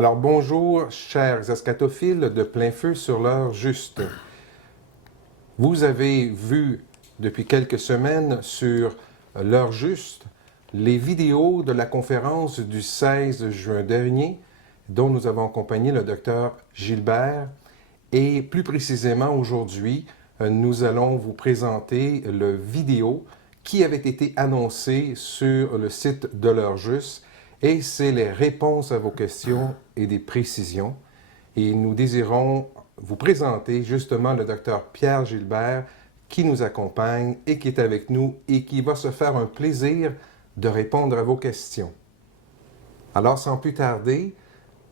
Alors bonjour, chers eschatophiles de plein feu sur l'heure juste. Vous avez vu depuis quelques semaines sur l'heure juste les vidéos de la conférence du 16 juin dernier dont nous avons accompagné le docteur Gilbert. Et plus précisément aujourd'hui, nous allons vous présenter le vidéo qui avait été annoncé sur le site de l'heure juste. Et c'est les réponses à vos questions et des précisions. Et nous désirons vous présenter justement le docteur Pierre Gilbert qui nous accompagne et qui est avec nous et qui va se faire un plaisir de répondre à vos questions. Alors, sans plus tarder,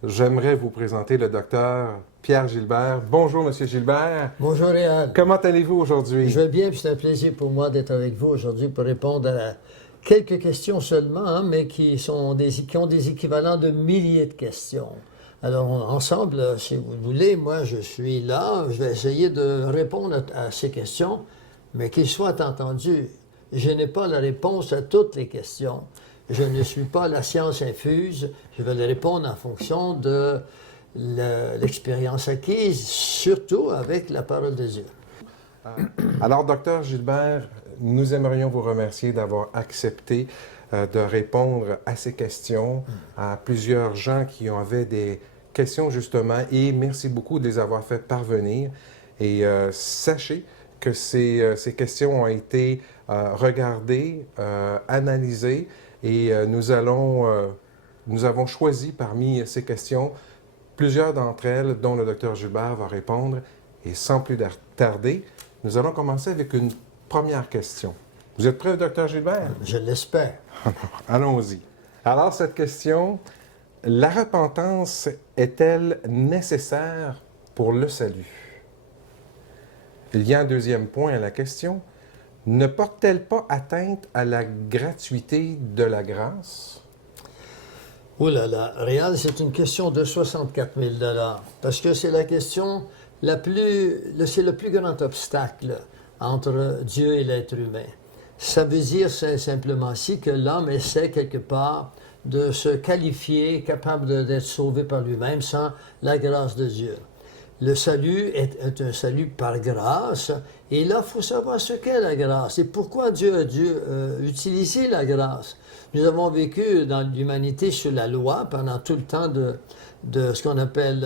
j'aimerais vous présenter le docteur Pierre Gilbert. Bonjour, Monsieur Gilbert. Bonjour, Réal. Comment allez-vous aujourd'hui? Je vais bien, puis c'est un plaisir pour moi d'être avec vous aujourd'hui pour répondre à quelques questions seulement, hein, mais qui ont des équivalents de milliers de questions. Alors, ensemble, si vous voulez, moi, je suis là. Je vais essayer de répondre à ces questions, mais qu'ils soient entendus. Je n'ai pas la réponse à toutes les questions. Je ne suis pas la science infuse. Je vais les répondre en fonction de l'expérience acquise, surtout avec la parole de Dieu. Alors, docteur Gilbert, nous aimerions vous remercier d'avoir accepté de répondre à ces questions à plusieurs gens qui avaient des questions justement et merci beaucoup de les avoir fait parvenir. Et sachez que ces questions ont été regardées, analysées et nous avons choisi parmi ces questions plusieurs d'entre elles dont le docteur Gilbert va répondre. Et sans plus tarder, nous allons commencer avec une première question. Vous êtes prêt, docteur Gilbert? Je l'espère. Allons-y. Alors, cette question, la repentance est-elle nécessaire pour le salut? Il y a un deuxième point à la question. Ne porte-t-elle pas atteinte à la gratuité de la grâce? Oh là là, Réal, c'est une question de 64 000 $, parce que c'est la question c'est le plus grand obstacle entre Dieu et l'être humain. Ça veut dire simplement que l'homme essaie quelque part de se qualifier, capable d'être sauvé par lui-même sans la grâce de Dieu. Le salut est un salut par grâce, et là, il faut savoir ce qu'est la grâce et pourquoi Dieu a dû utiliser la grâce. Nous avons vécu dans l'humanité sous la loi pendant tout le temps de ce qu'on appelle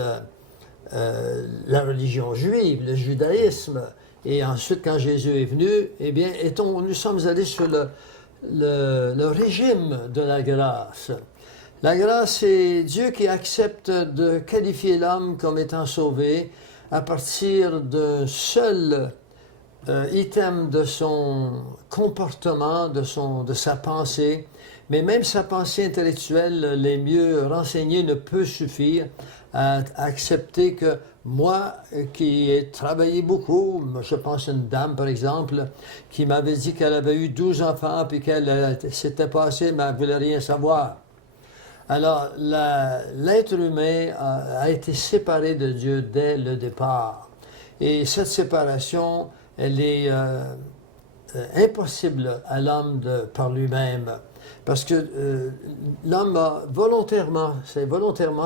la religion juive, le judaïsme. Et ensuite, quand Jésus est venu, eh bien, nous sommes allés sur le régime de la grâce. La grâce, c'est Dieu qui accepte de qualifier l'homme comme étant sauvé à partir d'un seul item de son comportement, de sa pensée. Mais même sa pensée intellectuelle les mieux renseignée ne peut suffire à accepter que moi, qui ai travaillé beaucoup, je pense à une dame, par exemple, qui m'avait dit qu'elle avait eu 12 enfants, puis qu'elle s'était passée, mais elle ne voulait rien savoir. Alors, l'être humain a été séparé de Dieu dès le départ. Et cette séparation, elle est impossible à l'homme par lui-même. Parce que l'homme a volontairement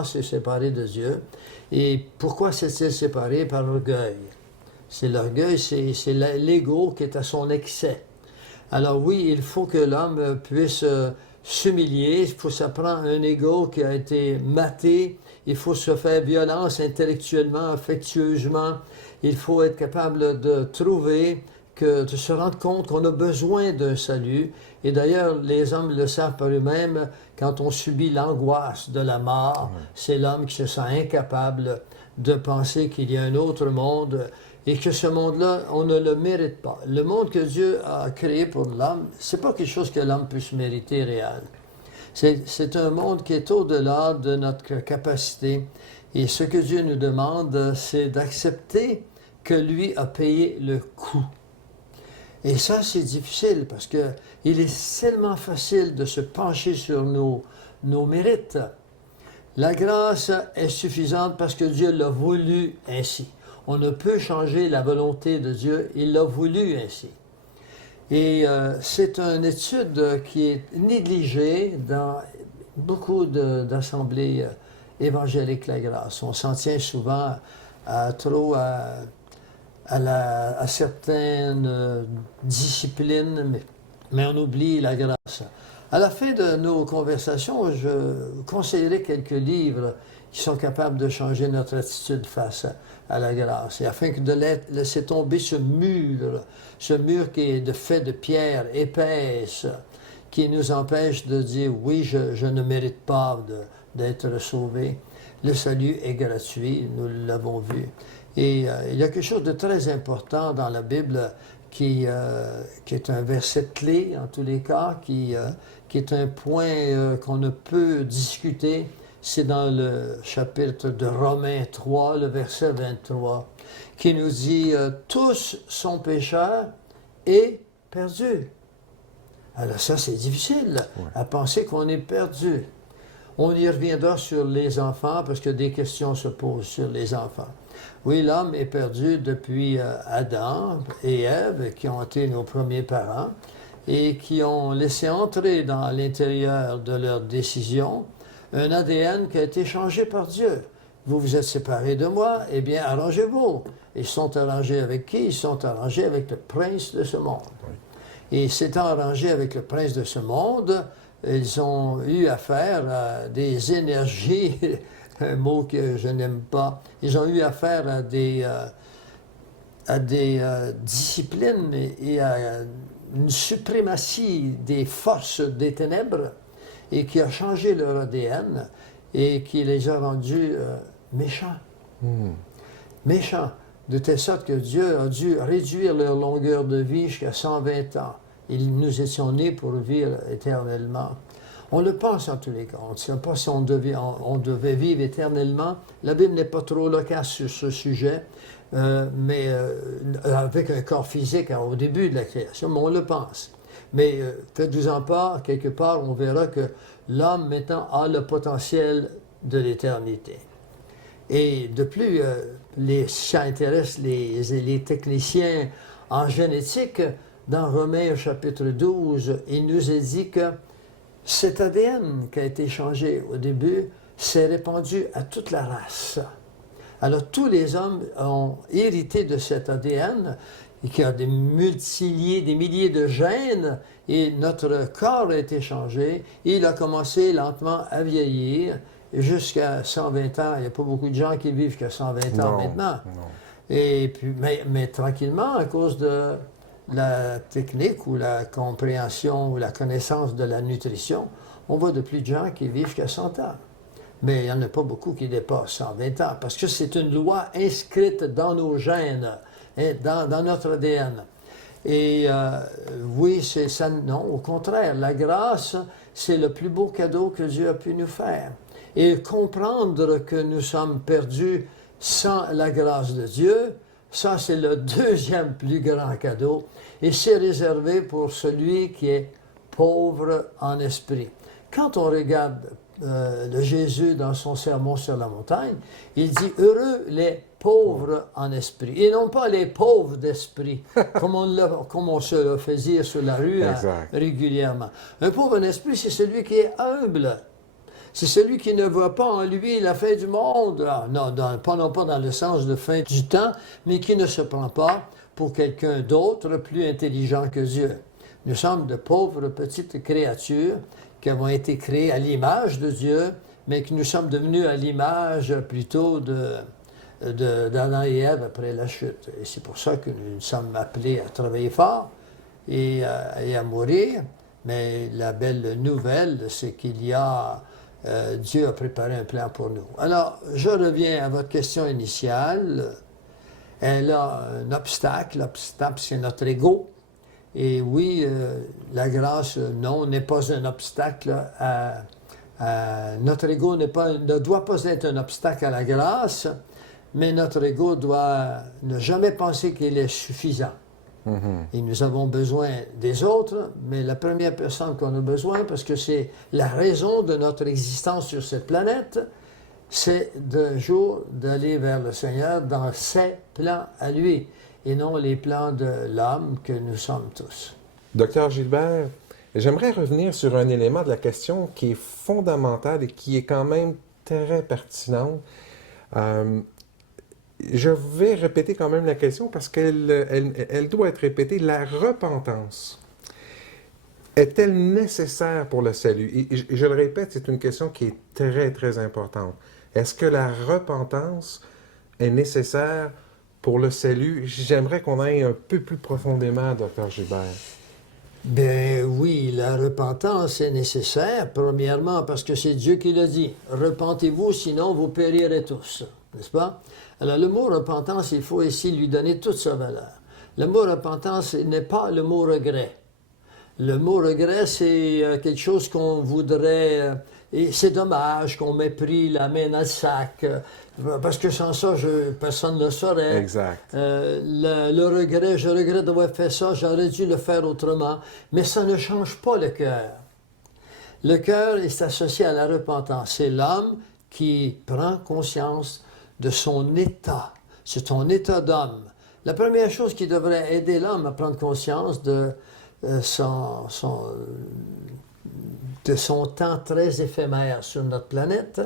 s'est séparé de Dieu. Et pourquoi s'est-il séparé? Par l'orgueil. C'est l'orgueil, c'est l'ego qui est à son excès. Alors oui, il faut que l'homme puisse s'humilier, ça prend un ego qui a été maté, il faut se faire violence intellectuellement, affectueusement, il faut être capable de se rendre compte qu'on a besoin d'un salut. Et d'ailleurs, les hommes le savent par eux-mêmes, quand on subit l'angoisse de la mort, c'est l'homme qui se sent incapable de penser qu'il y a un autre monde et que ce monde-là, on ne le mérite pas. Le monde que Dieu a créé pour l'homme, c'est pas quelque chose que l'homme puisse mériter réel. C'est un monde qui est au-delà de notre capacité. Et ce que Dieu nous demande, c'est d'accepter que lui a payé le coût. Et ça, c'est difficile parce qu'il est tellement facile de se pencher sur nos mérites. La grâce est suffisante parce que Dieu l'a voulu ainsi. On ne peut changer la volonté de Dieu, il l'a voulu ainsi. Et c'est une étude qui est négligée dans beaucoup d'assemblées évangélique la grâce. On s'en tient souvent à certaines disciplines, mais on oublie la grâce. À la fin de nos conversations, je conseillerais quelques livres qui sont capables de changer notre attitude face à la grâce. Et afin de laisser tomber ce mur qui est fait de pierre épaisse, qui nous empêche de dire « oui, je ne mérite pas d'être sauvé ». Le salut est gratuit, nous l'avons vu. Et il y a quelque chose de très important dans la Bible qui est un verset clé, en tous les cas, qui est un point qu'on ne peut discuter. C'est dans le chapitre de Romains 3, le verset 23, qui nous dit « Tous sont pécheurs et perdus ». Alors ça, c'est difficile à penser qu'on est perdu. On y reviendra sur les enfants, parce que des questions se posent sur les enfants. Oui, l'homme est perdu depuis Adam et Ève, qui ont été nos premiers parents, et qui ont laissé entrer dans l'intérieur de leurs décisions un ADN qui a été changé par Dieu. Vous vous êtes séparés de moi, eh bien, arrangez-vous. Ils sont arrangés avec qui? Ils sont arrangés avec le prince de ce monde. Et s'étant arrangés avec le prince de ce monde, ils ont eu affaire à des énergies, un mot que je n'aime pas, ils ont eu affaire à des disciplines et à une suprématie des forces des ténèbres et qui a changé leur ADN et qui les a rendus méchants. Méchants, de telle sorte que Dieu a dû réduire leur longueur de vie jusqu'à 120 ans. Et nous étions nés pour vivre éternellement. On le pense en tous les cas. On ne sait pas si on devait vivre éternellement. La Bible n'est pas trop loquace sur ce sujet, mais avec un corps physique au début de la création, mais on le pense. Mais faites-vous-en part, quelque part, on verra que l'homme maintenant a le potentiel de l'éternité. Et de plus, si ça intéresse les techniciens en génétique, dans Romains chapitre 12, il nous est dit que cet ADN qui a été changé au début s'est répandu à toute la race. Alors tous les hommes ont hérité de cet ADN qui a des milliers de gènes et notre corps a été changé et il a commencé lentement à vieillir jusqu'à 120 ans. Il n'y a pas beaucoup de gens qui vivent jusqu'à 120 ans maintenant. Non. Et puis, mais tranquillement, à cause de la technique ou la compréhension ou la connaissance de la nutrition, on voit de plus de gens qui vivent jusqu'à 100 ans. Mais il n'y en a pas beaucoup qui dépassent 120 ans, parce que c'est une loi inscrite dans nos gènes, dans notre ADN. Et oui, c'est ça. Non, au contraire, la grâce, c'est le plus beau cadeau que Dieu a pu nous faire. Et comprendre que nous sommes perdus sans la grâce de Dieu, ça, c'est le deuxième plus grand cadeau. Et c'est réservé pour celui qui est pauvre en esprit. Quand on regarde le Jésus dans son sermon sur la montagne, il dit « Heureux les pauvres en esprit ». Et non pas les pauvres d'esprit, comme on se le fait dire sur la rue régulièrement. Un pauvre en esprit, c'est celui qui est humble. C'est celui qui ne voit pas en lui la fin du monde, non pas dans le sens de fin du temps, mais qui ne se prend pas pour quelqu'un d'autre plus intelligent que Dieu. Nous sommes de pauvres petites créatures qui avons été créées à l'image de Dieu, mais que nous sommes devenus à l'image plutôt d'Adam et Ève après la chute. Et c'est pour ça que nous sommes appelés à travailler fort et à mourir. Mais la belle nouvelle, c'est qu'il y a... Dieu a préparé un plan pour nous. Alors, je reviens à votre question initiale. Elle a un obstacle. L'obstacle, c'est notre ego. Et oui, la grâce, non, n'est pas un obstacle notre ego ne doit pas être un obstacle à la grâce, mais notre ego doit ne jamais penser qu'il est suffisant. Et nous avons besoin des autres, mais la première personne qu'on a besoin, parce que c'est la raison de notre existence sur cette planète, c'est d'un jour d'aller vers le Seigneur dans ses plans à lui, et non les plans de l'homme que nous sommes tous. Docteur Gilbert, j'aimerais revenir sur un élément de la question qui est fondamental et qui est quand même très pertinente. Je vais répéter quand même la question parce qu'elle doit être répétée. La repentance est-elle nécessaire pour le salut? Et je le répète, c'est une question qui est très, très importante. Est-ce que la repentance est nécessaire pour le salut? J'aimerais qu'on aille un peu plus profondément, Dr. Gilbert. Ben oui, la repentance est nécessaire, premièrement parce que c'est Dieu qui l'a dit. Repentez-vous, sinon vous périrez tous. N'est-ce pas? Alors le mot repentance, il faut ici lui donner toute sa valeur. Le mot repentance n'est pas le mot regret. Le mot regret, c'est quelque chose qu'on voudrait... et c'est dommage qu'on m'ait pris la main dans le sac, parce que sans ça, personne ne le saurait. Exact. Le regret, je regrette d'avoir fait ça, j'aurais dû le faire autrement. Mais ça ne change pas le cœur. Le cœur est associé à la repentance. C'est l'homme qui prend conscience de son état. C'est ton état d'homme. La première chose qui devrait aider l'homme à prendre conscience de son temps très éphémère sur notre planète,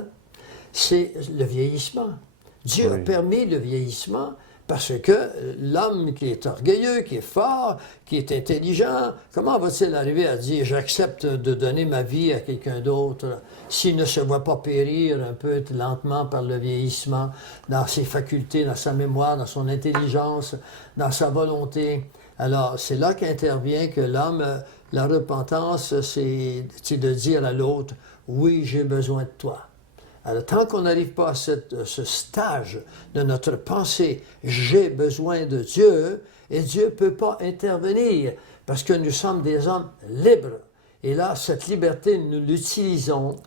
c'est le vieillissement. Dieu a permis le vieillissement parce que l'homme qui est orgueilleux, qui est fort, qui est intelligent, comment va-t-il arriver à dire « j'accepte de donner ma vie à quelqu'un d'autre » s'il ne se voit pas périr un peu lentement par le vieillissement dans ses facultés, dans sa mémoire, dans son intelligence, dans sa volonté. Alors, c'est là qu'intervient que l'homme, la repentance, c'est de dire à l'autre « oui, j'ai besoin de toi ». Alors, tant qu'on n'arrive pas à ce stage de notre pensée « j'ai besoin de Dieu », et Dieu ne peut pas intervenir parce que nous sommes des hommes libres. Et là, cette liberté, nous l'utilisons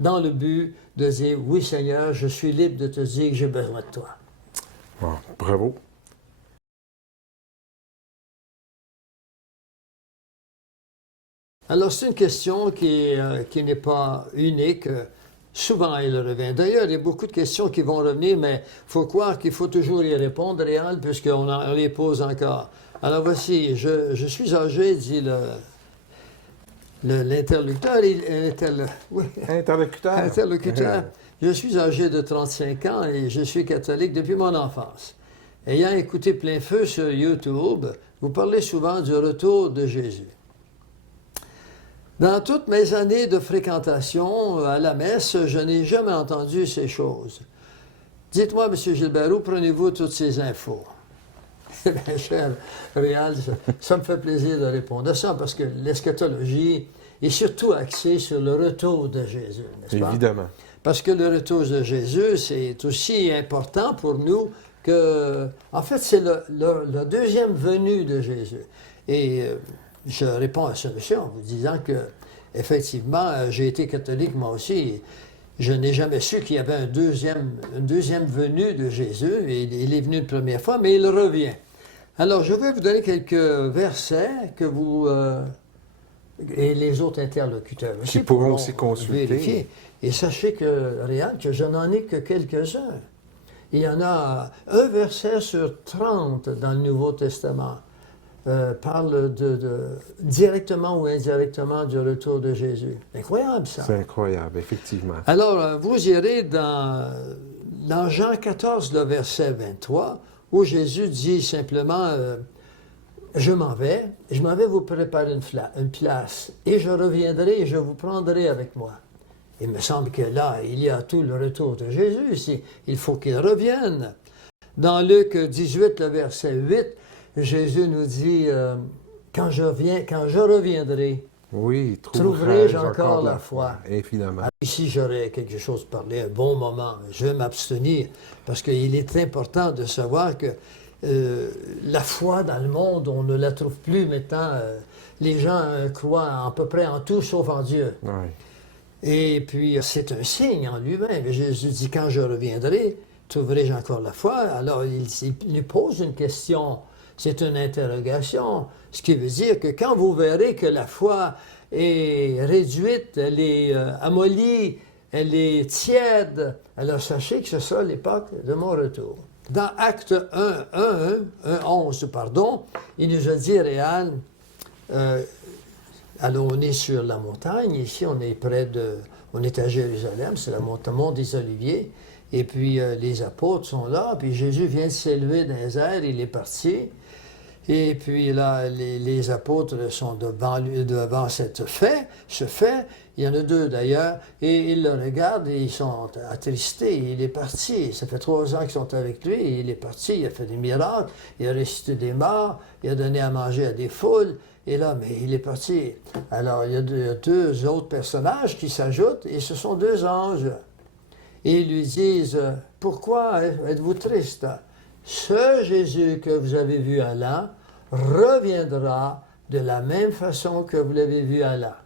dans le but de dire « oui, Seigneur, je suis libre de te dire que j'ai besoin de toi ». Oh, bravo. Alors, c'est une question qui n'est pas unique. Souvent, elle revient. D'ailleurs, il y a beaucoup de questions qui vont revenir, mais il faut croire qu'il faut toujours y répondre, Réal, puisqu'on les pose encore. Alors, voici, je suis âgé, dit l'interlocuteur. Interlocuteur. Je suis âgé de 35 ans et je suis catholique depuis mon enfance. Ayant écouté Plein Feu sur YouTube, vous parlez souvent du retour de Jésus. Dans toutes mes années de fréquentation à la messe, je n'ai jamais entendu ces choses. Dites-moi, M. Gilbert, où prenez-vous toutes ces infos? Eh bien, cher Réal, ça me fait plaisir de répondre à ça, parce que l'eschatologie est surtout axée sur le retour de Jésus, n'est-ce pas? Évidemment. Parce que le retour de Jésus, c'est aussi important pour nous que... En fait, c'est la deuxième venue de Jésus. Et... je réponds à ce monsieur en vous disant que, effectivement, j'ai été catholique moi aussi. Je n'ai jamais su qu'il y avait une deuxième venue de Jésus. Il est venu une première fois, mais il revient. Alors, je vais vous donner quelques versets que vous et les autres interlocuteurs aussi qui pourront aussi consulter. Vérifier. Et sachez que, Réal, que je n'en ai que quelques-uns. Il y en a un verset sur 30 dans le Nouveau Testament. Parle directement ou indirectement du retour de Jésus. Incroyable, ça. C'est incroyable, effectivement. Alors, vous irez dans Jean 14, le verset 23, où Jésus dit simplement je m'en vais vous préparer une place, et je reviendrai et je vous prendrai avec moi. Il me semble que là, il y a tout le retour de Jésus ici. Il faut qu'il revienne. Dans Luc 18, le verset 8, Jésus nous dit quand je reviendrai, oui, trouverai-je encore la foi? Évidemment. Alors, ici, j'aurais quelque chose à parler, un bon moment. Je vais m'abstenir parce qu'il est important de savoir que la foi dans le monde, on ne la trouve plus maintenant. Les gens croient à peu près en tout sauf en Dieu. Oui. Et puis, c'est un signe en lui-même. Jésus dit quand je reviendrai, trouverai-je encore la foi? Alors, il pose une question. C'est une interrogation, ce qui veut dire que quand vous verrez que la foi est réduite, elle est amollie, elle est tiède, alors sachez que ce sera l'époque de mon retour. Dans Acte 11, il nous a dit, Réal, Alors, on est sur la montagne. Ici, on est on est à Jérusalem, c'est la mont des Oliviers. Et puis, les apôtres sont là. Puis, Jésus vient de s'élever dans les airs. Il est parti. Et puis, là, les apôtres sont devant ce fait. Il y en a deux, d'ailleurs. Et ils le regardent et ils sont attristés. Il est parti. Ça fait 3 ans qu'ils sont avec lui. Et il est parti. Il a fait des miracles. Il a ressuscité des morts. Il a donné à manger à des foules. Et là, mais il est parti. Alors, il y a deux autres personnages qui s'ajoutent, et ce sont 2 anges. Et ils lui disent, « Pourquoi êtes-vous triste? Ce Jésus que vous avez vu allant reviendra de la même façon que vous l'avez vu allant. »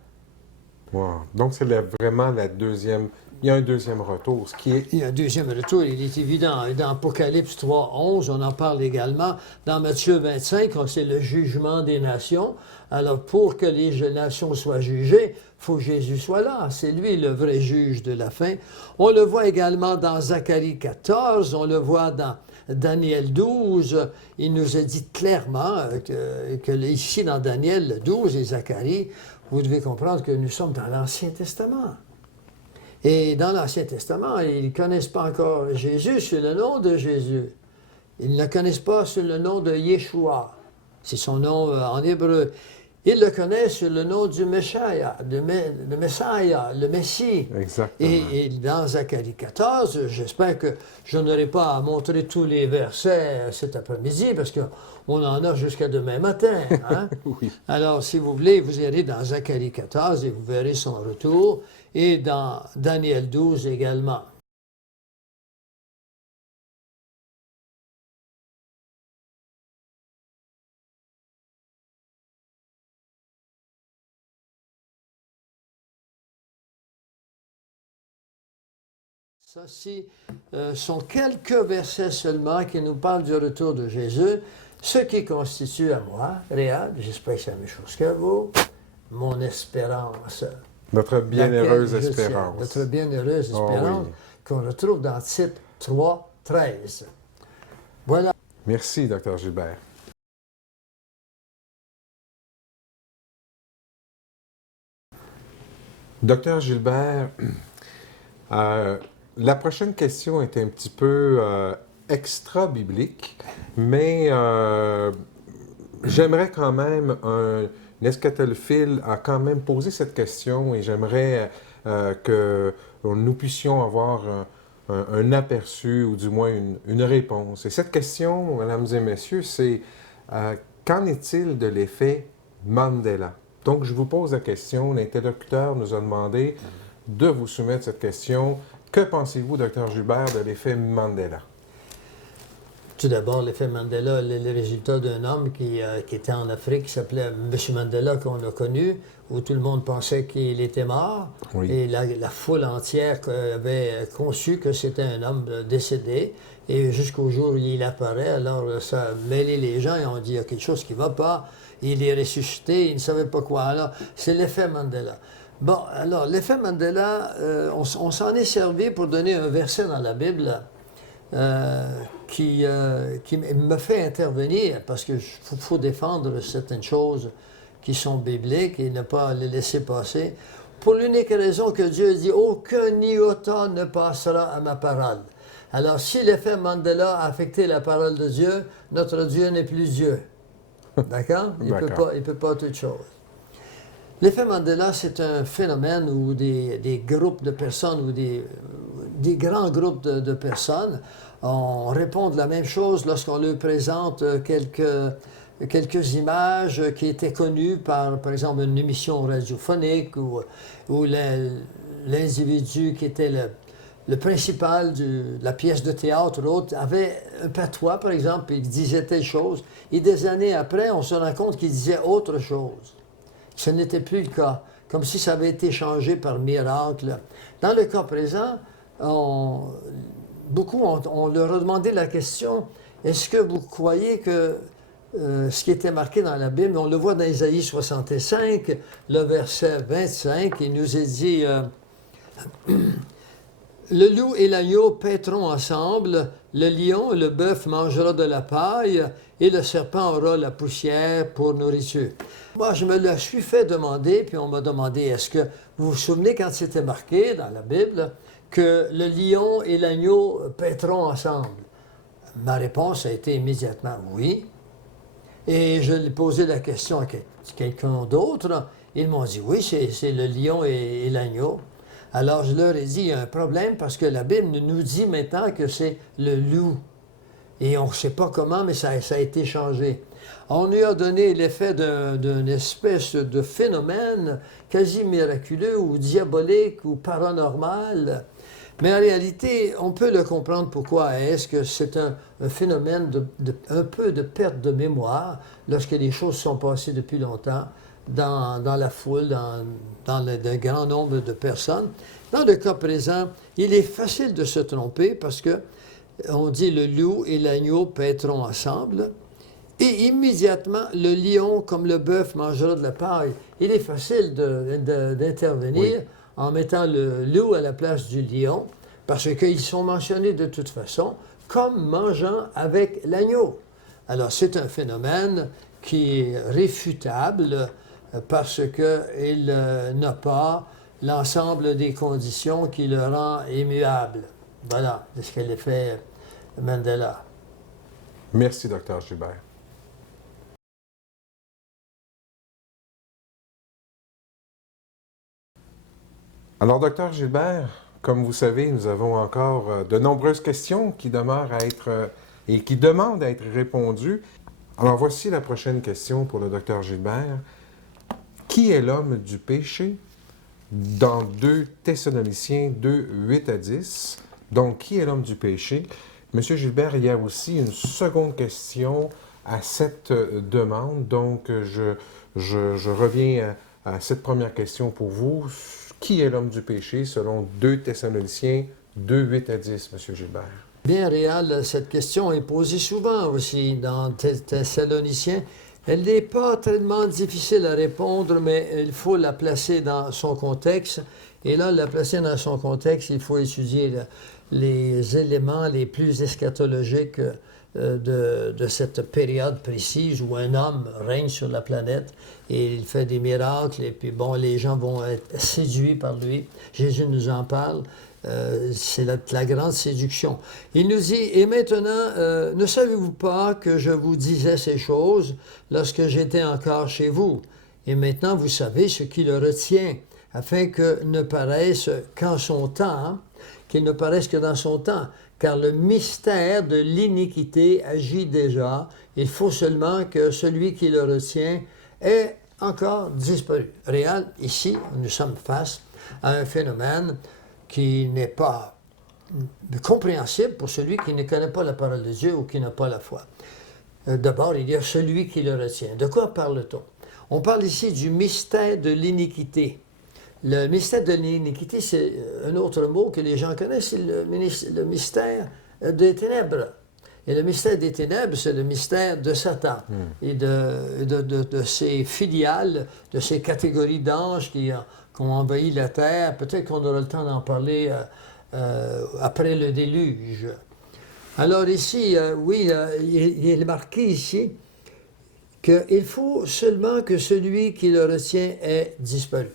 Wow. Donc, c'est vraiment la deuxième... Il y a un deuxième retour, ce qui est... Il y a un deuxième retour, il est évident. Dans Apocalypse 3, 11, on en parle également. Dans Matthieu 25, c'est le jugement des nations. Alors, pour que les nations soient jugées, il faut que Jésus soit là. C'est lui le vrai juge de la fin. On le voit également dans Zacharie 14, on le voit dans Daniel 12. Il nous a dit clairement que ici, dans Daniel 12 et Zacharie, vous devez comprendre que nous sommes dans l'Ancien Testament. Et dans l'Ancien Testament, ils ne connaissent pas encore Jésus sous le nom de Jésus. Ils ne le connaissent pas sous le nom de Yeshua. C'est son nom en hébreu. Ils le connaissent sous le nom du Messiah, le Messiah, le Messie. Exactement. Et dans Zacharie 14, j'espère que je n'aurai pas à montrer tous les versets cet après-midi, parce qu'on en a jusqu'à demain matin. Hein? Oui. Alors, si vous voulez, vous irez dans Zacharie 14 et vous verrez son retour, et dans Daniel 12 également. Ceci sont quelques versets seulement qui nous parlent du retour de Jésus, ce qui constitue à moi, Réal, j'espère que c'est la même chose que vous, mon espérance. Notre bienheureuse Laquelle je tiens. espérance. Notre bienheureuse espérance oui. qu'on retrouve dans Tite 3, 13. Voilà. Merci, Dr. Gilbert. Docteur Gilbert, la prochaine question est un petit peu extra-biblique, mais j'aimerais quand même, un eschatolophile a quand même posé cette question et j'aimerais que nous puissions avoir un aperçu ou du moins une réponse. Et cette question, mesdames et messieurs, c'est qu'en est-il de l'effet Mandela? Donc, je vous pose la question. L'interlocuteur nous a demandé de vous soumettre cette question. Que pensez-vous, Dr. Gilbert, de l'effet Mandela? Tout d'abord, l'effet Mandela, le résultat d'un homme qui était en Afrique, qui s'appelait M. Mandela, qu'on a connu, où tout le monde pensait qu'il était mort. Oui. Et la foule entière avait conçu que c'était un homme décédé. Et jusqu'au jour où il apparaît, alors ça a mêlé les gens et on dit il y a quelque chose qui ne va pas. Il est ressuscité, il ne savait pas quoi. Alors, c'est l'effet Mandela. Bon, alors, l'effet Mandela, on s'en est servi pour donner un verset dans la Bible qui me fait intervenir parce qu'il faut défendre certaines choses qui sont bibliques et ne pas les laisser passer. Pour l'unique raison que Dieu dit « Aucun iota ne passera à ma parole ». Alors, si l'effet Mandela a affecté la parole de Dieu, notre Dieu n'est plus Dieu. D'accord? Il ne peut pas toute chose. L'effet Mandela, c'est un phénomène où des groupes de personnes ou des grands groupes de personnes répondent la même chose lorsqu'on leur présente quelques images qui étaient connues par exemple, une émission radiophonique ou l'individu qui était le principal de la pièce de théâtre ou autre avait un patois, par exemple, il disait telle chose, et des années après, on se rend compte qu'il disait autre chose. Ce n'était plus le cas, comme si ça avait été changé par miracle. Dans le cas présent, beaucoup on leur a demandé la question, est-ce que vous croyez que ce qui était marqué dans la Bible, on le voit dans Isaïe 65, le verset 25, il nous est dit... Le loup et l'agneau paîtront ensemble, le lion et le bœuf mangera de la paille, et le serpent aura la poussière pour nourriture. Moi, je me le suis fait demander, puis on m'a demandé, est-ce que vous vous souvenez quand c'était marqué dans la Bible que le lion et l'agneau paîtront ensemble? Ma réponse a été immédiatement oui. Et je lui ai posé la question à quelqu'un d'autre. Ils m'ont dit oui, c'est le lion et l'agneau. Alors je leur ai dit, il y a un problème parce que la Bible nous dit maintenant que c'est le loup. Et on ne sait pas comment, mais ça a été changé. On lui a donné l'effet d'une espèce de phénomène quasi miraculeux ou diabolique ou paranormal. Mais en réalité, on peut le comprendre pourquoi. Est-ce que c'est un phénomène un peu de perte de mémoire lorsque les choses sont passées depuis longtemps dans la foule, dans le grand nombre de personnes. Dans le cas présent, il est facile de se tromper parce que on dit le loup et l'agneau paîtront ensemble. Et immédiatement, le lion, comme le bœuf, mangera de la paille. Il est facile d'intervenir en mettant le loup à la place du lion, parce qu'ils sont mentionnés de toute façon comme mangeant avec l'agneau. Alors, c'est un phénomène qui est réfutable parce qu'il n'a pas l'ensemble des conditions qui le rend immuable. Voilà, c'est ce qu'elle a fait Mandela. Merci, Dr. Gilbert. Alors, Dr. Gilbert, comme vous savez, nous avons encore de nombreuses questions qui demeurent à être et qui demandent à être répondues. Alors, voici la prochaine question pour le Dr. Gilbert. Qui est l'homme du péché? Dans 2 Thessaloniciens 2, 8 à 10. Donc, qui est l'homme du péché? Monsieur Gilbert, il y a aussi une seconde question à cette demande. Donc, je reviens à cette première question pour vous. Qui est l'homme du péché selon 2 Thessaloniciens 2, 8 à 10, Monsieur Gilbert? Bien réel, cette question est posée souvent aussi dans Thessaloniciens. Elle n'est pas tellement difficile à répondre, mais il faut la placer dans son contexte. Et là, la placer dans son contexte, il faut étudier les éléments les plus eschatologiques de cette période précise où un homme règne sur la planète et il fait des miracles et puis bon, les gens vont être séduits par lui. Jésus nous en parle. C'est la grande séduction. Il nous dit, et maintenant, ne savez-vous pas que je vous disais ces choses lorsque j'étais encore chez vous? Et maintenant, vous savez ce qui le retient, afin que ne paraisse qu'en son temps, qu'il ne paraisse que dans son temps, car le mystère de l'iniquité agit déjà. Il faut seulement que celui qui le retient ait encore disparu. Réal, ici, nous sommes face à un phénomène qui n'est pas compréhensible pour celui qui ne connaît pas la parole de Dieu ou qui n'a pas la foi. D'abord, il y a celui qui le retient. De quoi parle-t-on? On parle ici du mystère de l'iniquité. Le mystère de l'iniquité, c'est un autre mot que les gens connaissent, c'est le mystère des ténèbres. Et le mystère des ténèbres, c'est le mystère de Satan et de ses filiales, de ces catégories d'anges qui ont envahi la terre. Peut-être qu'on aura le temps d'en parler après le déluge. Alors ici, oui, il est marqué ici qu'il faut seulement que celui qui le retient ait disparu.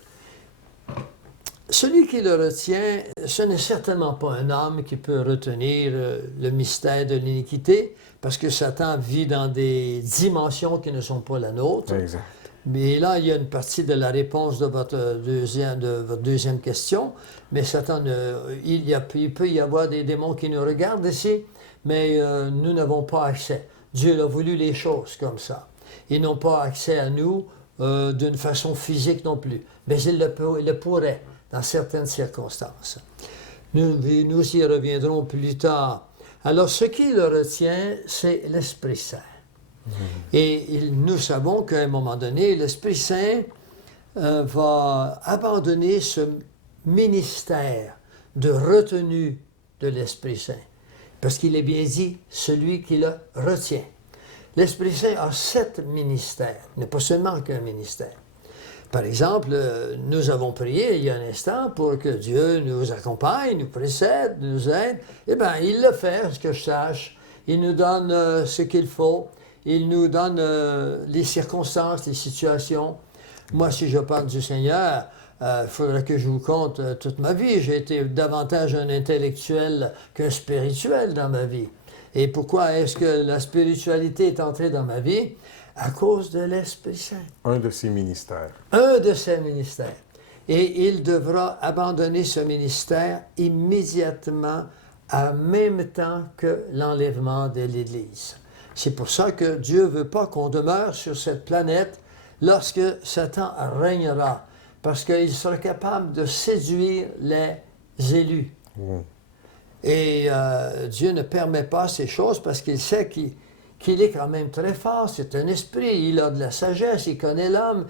Celui qui le retient, ce n'est certainement pas un homme qui peut retenir le mystère de l'iniquité, parce que Satan vit dans des dimensions qui ne sont pas la nôtre. Exact. Mais là, il y a une partie de la réponse de votre deuxième question. Mais Satan, il peut y avoir des démons qui nous regardent ici, mais nous n'avons pas accès. Dieu a voulu les choses comme ça. Ils n'ont pas accès à nous d'une façon physique non plus. Mais il le pourrait dans certaines circonstances. Nous y reviendrons plus tard. Alors, ce qui le retient, c'est l'Esprit Saint. Et nous savons qu'à un moment donné, l'Esprit Saint va abandonner ce ministère de retenue de l'Esprit Saint. Parce qu'il est bien dit, celui qui le retient. L'Esprit Saint a 7 ministères, il n'est pas seulement qu'un ministère. Par exemple, nous avons prié il y a un instant pour que Dieu nous accompagne, nous précède, nous aide. Eh bien, il le fait, à ce que je sache. Il nous donne ce qu'il faut. Il nous donne les circonstances, les situations. Moi, si je parle du Seigneur, il faudrait que je vous conte toute ma vie. J'ai été davantage un intellectuel qu'un spirituel dans ma vie. Et pourquoi est-ce que la spiritualité est entrée dans ma vie? À cause de l'Esprit Saint. Un de ses ministères. Un de ses ministères. Et il devra abandonner ce ministère immédiatement, en même temps que l'enlèvement de l'Église. C'est pour ça que Dieu ne veut pas qu'on demeure sur cette planète lorsque Satan régnera, parce qu'il sera capable de séduire les élus. Et Dieu ne permet pas ces choses parce qu'il sait qu'il est quand même très fort, c'est un esprit, il a de la sagesse, il connaît l'homme,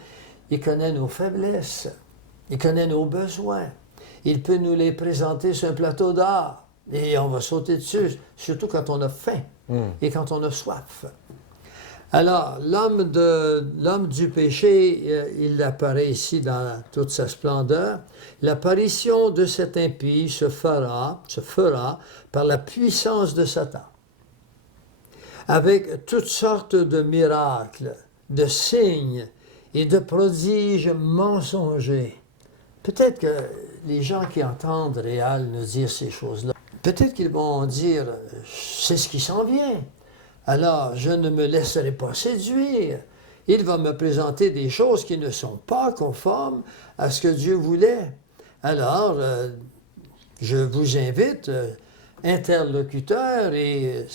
il connaît nos faiblesses, il connaît nos besoins. Il peut nous les présenter sur un plateau d'or et on va sauter dessus, surtout quand on a faim et quand on a soif. Alors, l'homme du péché, il apparaît ici dans toute sa splendeur. L'apparition de cet impie se fera par la puissance de Satan, avec toutes sortes de miracles, de signes et de prodiges mensongers. Peut-être que les gens qui entendent Réal nous dire ces choses-là, peut-être qu'ils vont dire « c'est ce qui s'en vient ». Alors, je ne me laisserai pas séduire. Il va me présenter des choses qui ne sont pas conformes à ce que Dieu voulait. Alors, je vous invite, interlocuteurs et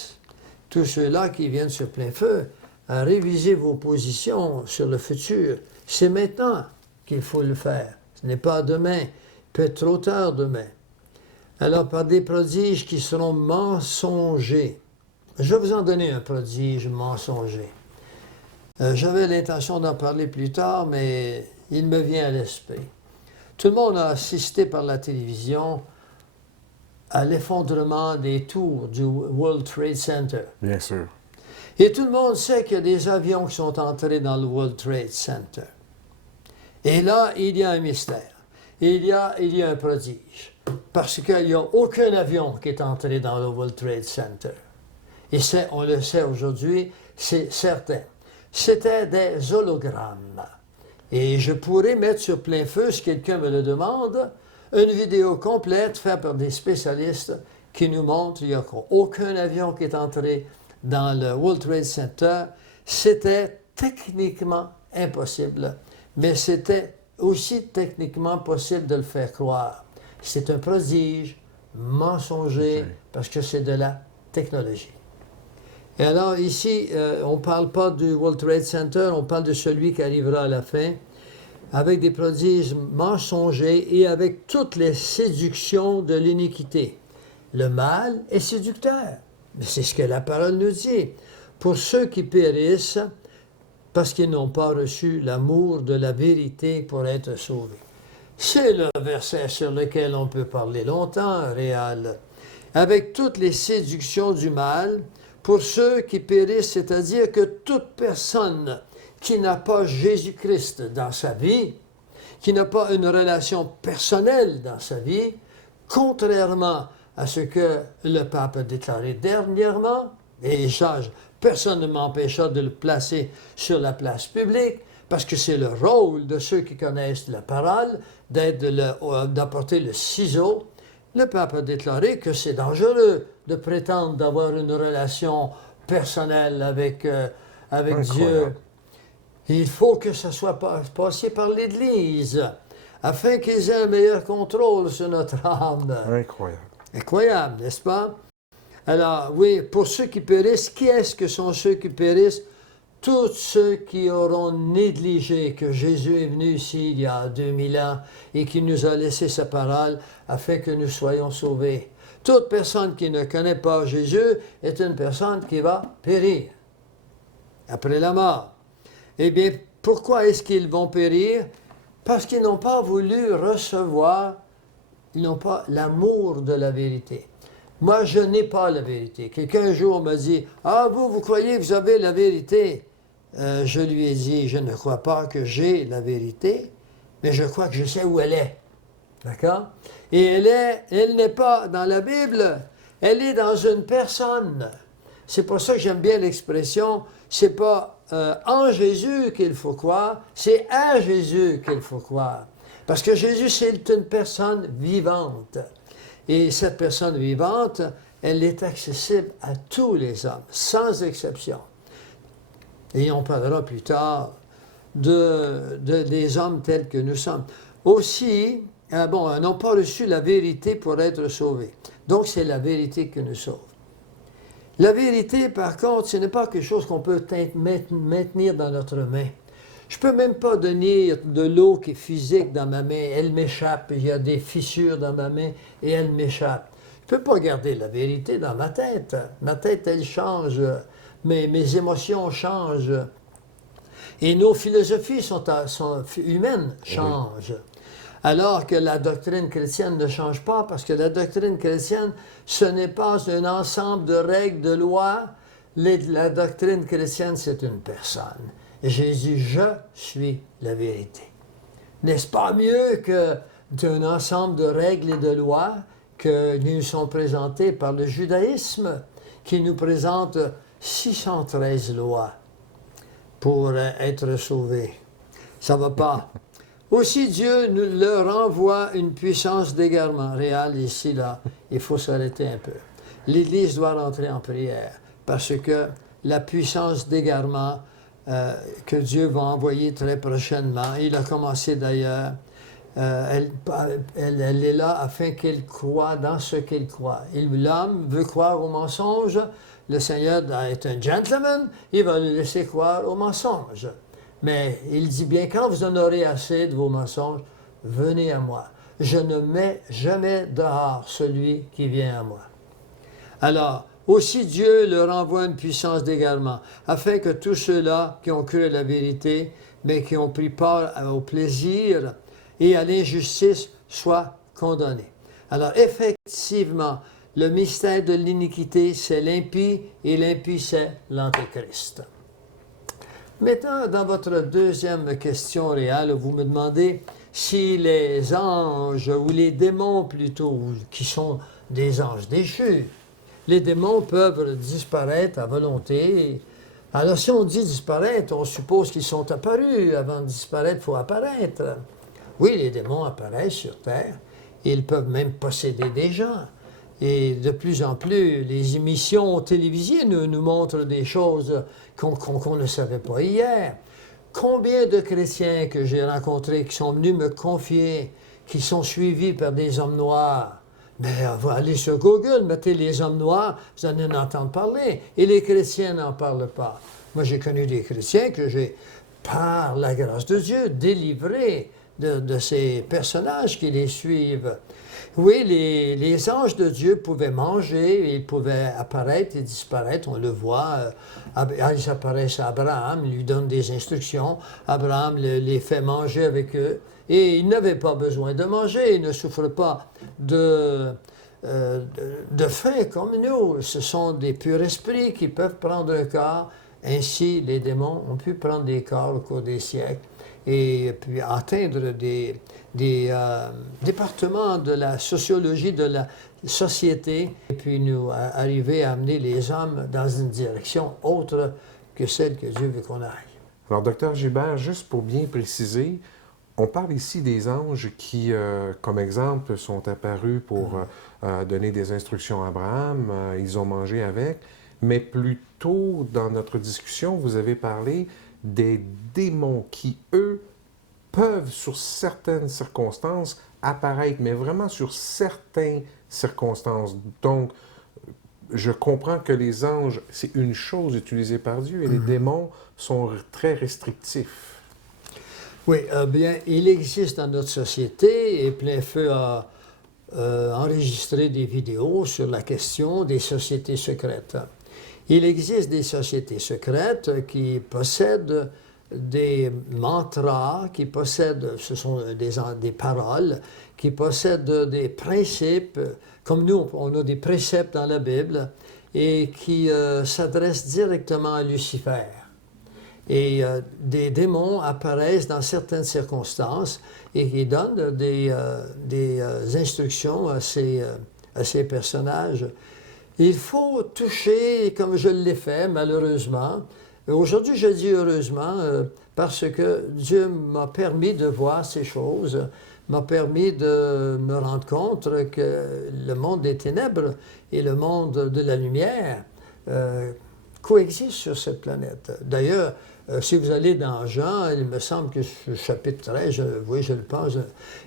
tous ceux-là qui viennent sur plein feu, à réviser vos positions sur le futur. C'est maintenant qu'il faut le faire. Ce n'est pas demain. Il peut être trop tard demain. Alors, par des prodiges qui seront mensongers. Je vais vous en donner un prodige mensonger. J'avais l'intention d'en parler plus tard, mais il me vient à l'esprit. Tout le monde a assisté par la télévision à l'effondrement des tours du World Trade Center. Bien sûr. Et tout le monde sait qu'il y a des avions qui sont entrés dans le World Trade Center. Et là, il y a un mystère. Il y a un prodige. Parce qu'il n'y a aucun avion qui est entré dans le World Trade Center. Et on le sait aujourd'hui, c'est certain. C'était des hologrammes. Et je pourrais mettre sur plein feu, si quelqu'un me le demande, une vidéo complète faite par des spécialistes qui nous montrent qu'il n'y a aucun avion qui est entré dans le World Trade Center. C'était techniquement impossible, mais c'était aussi techniquement possible de le faire croire. C'est un prodige mensonger parce que c'est de la technologie. Et alors ici, on ne parle pas du World Trade Center, on parle de celui qui arrivera à la fin, avec des prodiges mensongers et avec toutes les séductions de l'iniquité. Le mal est séducteur. C'est ce que la parole nous dit. Pour ceux qui périssent, parce qu'ils n'ont pas reçu l'amour de la vérité pour être sauvés. C'est le verset sur lequel on peut parler longtemps, Réal. Avec toutes les séductions du mal, pour ceux qui périssent, c'est-à-dire que toute personne qui n'a pas Jésus-Christ dans sa vie, qui n'a pas une relation personnelle dans sa vie, contrairement à ce que le pape a déclaré dernièrement, et ça, personne ne m'empêcha de le placer sur la place publique, parce que c'est le rôle de ceux qui connaissent la parole d'apporter le ciseau. Le pape a déclaré que c'est dangereux de prétendre d'avoir une relation personnelle avec Dieu. Il faut que ça soit passé par l'Église, afin qu'ils aient un meilleur contrôle sur notre âme. Incroyable. Incroyable, n'est-ce pas? Alors, oui, pour ceux qui périssent, qui est-ce que sont ceux qui périssent? Tous ceux qui auront négligé que Jésus est venu ici il y a 2000 ans et qui nous a laissé sa parole afin que nous soyons sauvés. Toute personne qui ne connaît pas Jésus est une personne qui va périr après la mort. Eh bien, pourquoi est-ce qu'ils vont périr? Parce qu'ils n'ont pas voulu recevoir, ils n'ont pas l'amour de la vérité. Moi, je n'ai pas la vérité. Quelqu'un un jour m'a dit, « Ah, vous croyez que vous avez la vérité? » Je lui ai dit, « Je ne crois pas que j'ai la vérité, mais je crois que je sais où elle est. D'accord? Et elle n'est pas dans la Bible, elle est dans une personne. C'est pour ça que j'aime bien l'expression, c'est pas en Jésus qu'il faut croire, c'est à Jésus qu'il faut croire. Parce que Jésus, c'est une personne vivante. Et cette personne vivante, elle est accessible à tous les hommes, sans exception. Et on parlera plus tard des hommes tels que nous sommes. Aussi, n'ont pas reçu la vérité pour être sauvés. Donc, c'est la vérité qui nous sauve. La vérité, par contre, ce n'est pas quelque chose qu'on peut maintenir dans notre main. Je ne peux même pas donner de l'eau qui est physique dans ma main. Elle m'échappe. Il y a des fissures dans ma main et elle m'échappe. Je ne peux pas garder la vérité dans ma tête. Ma tête, elle change. Mes émotions changent. Et nos philosophies sont humaines, changent. Alors que la doctrine chrétienne ne change pas, parce que la doctrine chrétienne, ce n'est pas un ensemble de règles, de lois. La doctrine chrétienne, c'est une personne. Jésus, je suis la vérité. N'est-ce pas mieux qu'un ensemble de règles et de lois que nous sont présentées par le judaïsme, qui nous présente 613 lois pour être sauvés? Ça ne va pas. Aussi, Dieu leur envoie une puissance d'égarement réelle ici, là. Il faut s'arrêter un peu. L'Église doit rentrer en prière parce que la puissance d'égarement que Dieu va envoyer très prochainement, il a commencé d'ailleurs, elle est là afin qu'il croie dans ce qu'il croit. L'homme veut croire au mensonge, le Seigneur est un gentleman, il va le laisser croire au mensonge. Mais il dit bien, quand vous en aurez assez de vos mensonges, venez à moi. Je ne mets jamais dehors celui qui vient à moi. Alors, aussi Dieu leur envoie une puissance d'égarement, afin que tous ceux-là qui ont cru à la vérité, mais qui ont pris part au plaisir et à l'injustice, soient condamnés. Alors, effectivement, le mystère de l'iniquité, c'est l'impie, et l'impie, c'est l'Antéchrist. Maintenant, dans votre deuxième question réelle, vous me demandez si les anges, ou les démons plutôt, qui sont des anges déchus, les démons peuvent disparaître à volonté. Alors, si on dit disparaître, on suppose qu'ils sont apparus. Avant de disparaître, il faut apparaître. Oui, les démons apparaissent sur Terre. Ils peuvent même posséder des gens. Et de plus en plus, les émissions télévisées nous montrent des choses qu'on ne savait pas hier. Combien de chrétiens que j'ai rencontrés qui sont venus me confier, qui sont suivis par des hommes noirs? Bien, allez sur Google, mettez les hommes noirs, vous allez en entendre parler. Et les chrétiens n'en parlent pas. Moi, j'ai connu des chrétiens que j'ai, par la grâce de Dieu, délivrés de ces personnages qui les suivent. Oui, les anges de Dieu pouvaient manger, ils pouvaient apparaître et disparaître, on le voit. Ils apparaissent à Abraham, ils lui donnent des instructions. Abraham les fait manger avec eux. Et ils n'avaient pas besoin de manger, ils ne souffrent pas de faim comme nous. Ce sont des purs esprits qui peuvent prendre un corps. Ainsi, les démons ont pu prendre des corps au cours des siècles et puis atteindre des départements de la sociologie de la société et puis nous arriver à amener les hommes dans une direction autre que celle que Dieu veut qu'on aille. Alors, docteur Gilbert, juste pour bien préciser, on parle ici des anges qui, comme exemple, sont apparus pour donner des instructions à Abraham. Ils ont mangé avec. Mais plus tôt dans notre discussion, vous avez parlé des démons qui, eux, peuvent, sur certaines circonstances, apparaître, mais vraiment sur certaines circonstances. Donc, je comprends que les anges, c'est une chose utilisée par Dieu, et les démons sont très restrictifs. Oui, bien, il existe dans notre société, et Plein-Feu a enregistré des vidéos sur la question des sociétés secrètes. Il existe des sociétés secrètes qui possèdent des mantras, qui possèdent, ce sont des paroles, qui possèdent des principes, comme nous, on a des préceptes dans la Bible, et qui s'adressent directement à Lucifer. Et des démons apparaissent dans certaines circonstances et qui donnent des instructions à ces personnages. Il faut toucher, comme je l'ai fait malheureusement. Aujourd'hui, je dis heureusement parce que Dieu m'a permis de voir ces choses, m'a permis de me rendre compte que le monde des ténèbres et le monde de la lumière coexistent sur cette planète. D'ailleurs, si vous allez dans Jean, il me semble que chapitre 13, oui, je le pense,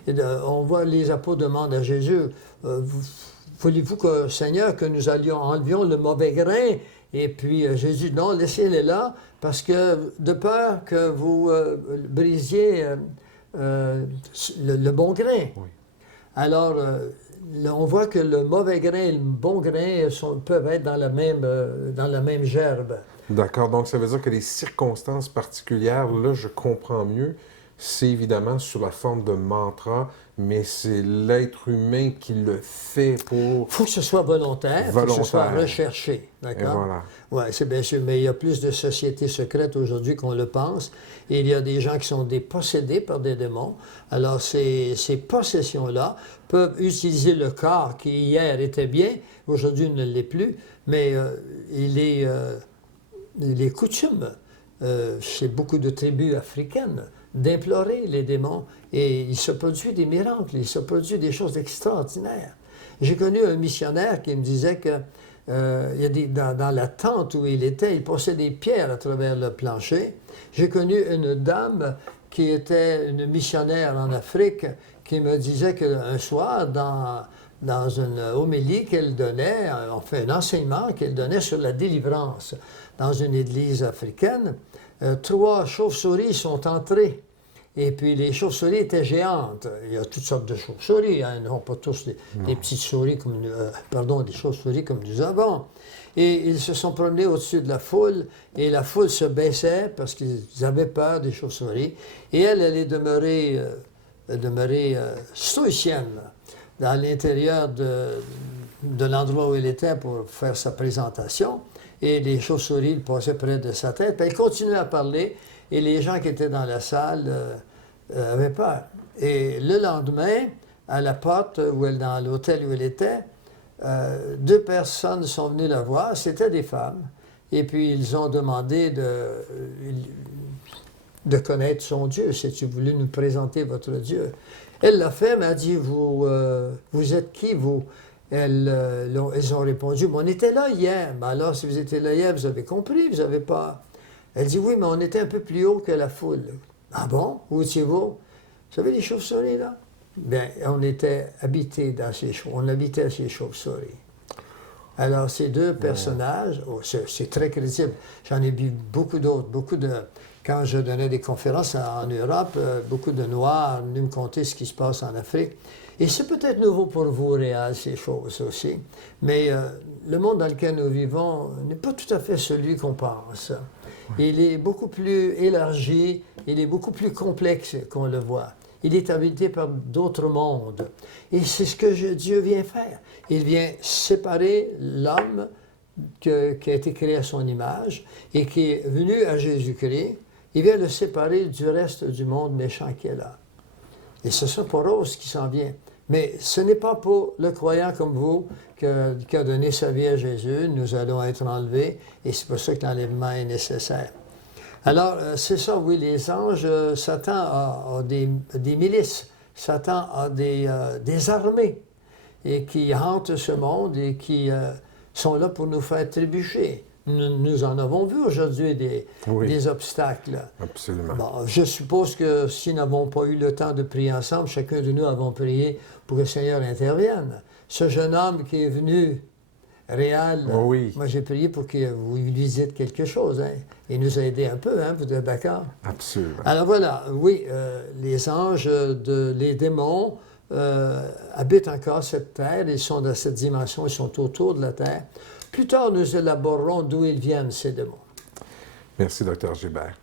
on voit les apôtres demandent à Jésus, voulez-vous que, Seigneur, que nous enlevions le mauvais grain? Et puis Jésus, non, laissez-les là, parce que de peur que vous brisiez le bon grain. Oui. Alors, on voit que le mauvais grain et le bon grain peuvent être dans la même gerbe. D'accord, donc ça veut dire que les circonstances particulières, là, je comprends mieux, c'est évidemment sous la forme de mantra, mais c'est l'être humain qui le fait pour... Il faut que ce soit volontaire, il faut que ce soit recherché. D'accord? Et voilà. Oui, c'est bien sûr, mais il y a plus de sociétés secrètes aujourd'hui qu'on le pense. Et il y a des gens qui sont possédés par des démons. Alors, ces possessions-là peuvent utiliser le corps qui hier était bien, aujourd'hui ne l'est plus, mais il est coutume chez beaucoup de tribus africaines d'implorer les démons et il se produit des miracles, il se produit des choses extraordinaires. J'ai connu un missionnaire qui me disait que dans la tente où il était, il passait des pierres à travers le plancher. J'ai connu une dame qui était une missionnaire en Afrique qui me disait qu'un soir, dans une homélie qu'elle donnait, enfin un enseignement qu'elle donnait sur la délivrance dans une église africaine, 3 chauves-souris sont entrées. Et puis les chauves-souris étaient géantes. Il y a toutes sortes de chauves-souris, hein, non pas tous des petites souris comme des chauves-souris comme nous avons. Et ils se sont promenés au-dessus de la foule, et la foule se baissait parce qu'ils avaient peur des chauves-souris. Et elle est demeurée stoïcienne dans l'intérieur de l'endroit où elle était pour faire sa présentation. Et les chauves-souris passaient près de sa tête. Puis elle continuait à parler. Et les gens qui étaient dans la salle avaient peur. Et le lendemain, à la porte, dans l'hôtel où elle était, 2 personnes sont venues la voir. C'était des femmes. Et puis, ils ont demandé de connaître son Dieu. Si tu voulais nous présenter votre Dieu. Elle l'a fait, m'a dit, vous êtes qui, vous? Elles ont répondu, on était là hier. Mais alors, si vous étiez là hier, vous avez compris, vous n'avez pas... Elle dit, oui, mais on était un peu plus haut que la foule. Ah bon? Où étiez-vous? Vous savez les chauves-souris, là? Bien, on était habités on habitait ces chauves-souris. Alors, ces 2 personnages, c'est très crédible. J'en ai vu beaucoup d'autres, quand je donnais des conférences en Europe, beaucoup de Noirs venaient me conter ce qui se passe en Afrique. Et c'est peut-être nouveau pour vous, Réal, ces choses aussi. Mais le monde dans lequel nous vivons n'est pas tout à fait celui qu'on pense. Il est beaucoup plus élargi, il est beaucoup plus complexe qu'on le voit. Il est habité par d'autres mondes. Et c'est ce que Dieu vient faire. Il vient séparer l'homme qui a été créé à son image et qui est venu à Jésus-Christ. Il vient le séparer du reste du monde méchant qui est là. Et ce sera pour Rose qui s'en vient. Mais ce n'est pas pour le croyant comme vous qui a donné sa vie à Jésus. Nous allons être enlevés et c'est pour ça que l'enlèvement est nécessaire. Alors, c'est ça, oui, les anges, Satan a des milices, Satan a des armées et qui hantent ce monde et qui sont là pour nous faire trébucher. Nous en avons vu aujourd'hui des obstacles. Absolument. Bon, je suppose que si nous n'avons pas eu le temps de prier ensemble, chacun de nous avons prié pour que le Seigneur intervienne. Ce jeune homme qui est venu, Réal, moi j'ai prié pour qu'il vous visite quelque chose. Hein. Il nous a aidé un peu, hein, vous êtes d'accord? Absolument. Alors voilà, oui, les anges, les démons habitent encore cette terre, ils sont dans cette dimension, ils sont autour de la terre. Plus tard, nous élaborerons d'où ils viennent, ces démons. Merci, Dr. Gilbert.